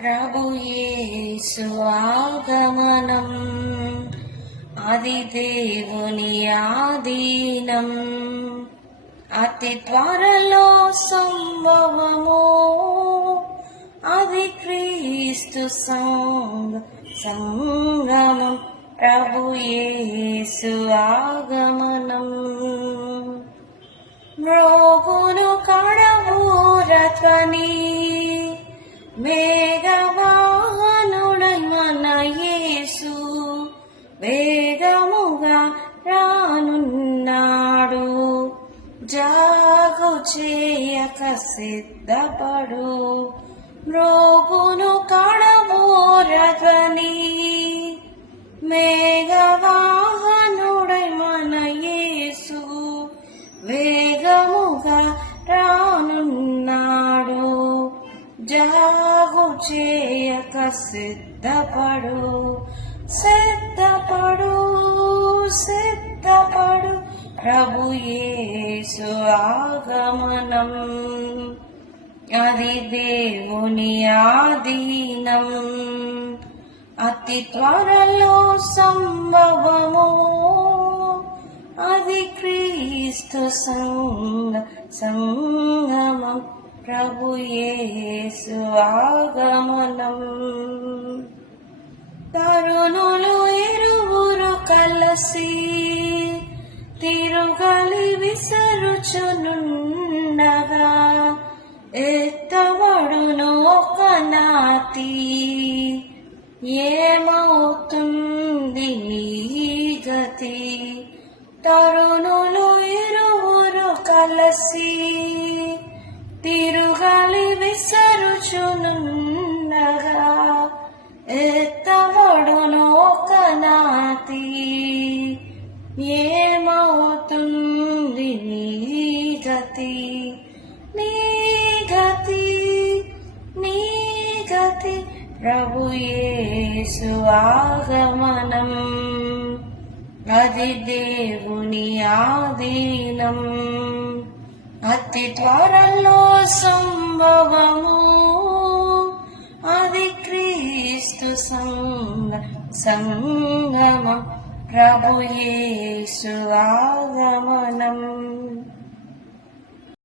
ప్రభు యేసు ఆగమనం, అది దేవుని ఆధీనం. అతి త్వరలో సంభవము, అది క్రీస్తు సంగమం. ప్రభు యేసు ఆగమనం. మ్రోగును కడబూరధ్వని, మేఘవాహనుడై మన యేసు వేగముగా రానున్నాడు. జాగు చేయక సిద్ధపడు. మ్రోగును కడబూరధ్వని, మేఘవాహనుడై మన యేసు వేగముగా రానున్నాడు. జాగు చేయక సిద్ధపడు, సిద్ధపడు, సిద్ధపడు. ప్రభు యేసు ఆగమనం, అది దేవుని ఆధీనం. అతి త్వరలో సంభవము, అది క్రీస్తు సంగమం. ప్రభు యేసు ఆగమనం. తరుణులు ఇరువురు కలసి తిరుగలి విసరుచునుండగా, ఎత్తబడును ఒక నాతి. ఏమవుతుంది నీ గతి? తరుణులు ఇరువురు కలసి తిరుగలి విసరుచునుండగా, ఎత్తబడును ఒక నాతి. ఏమవుతుంది నీ గతి? నీ గతి, నీ గతి. ప్రభు యేసు ఆగమనం, అది దేవుని ఆధీనం. అతి త్వరలో సంభవము, అది క్రీస్తు సంగమం. ప్రభు యేసు ఆగమనం.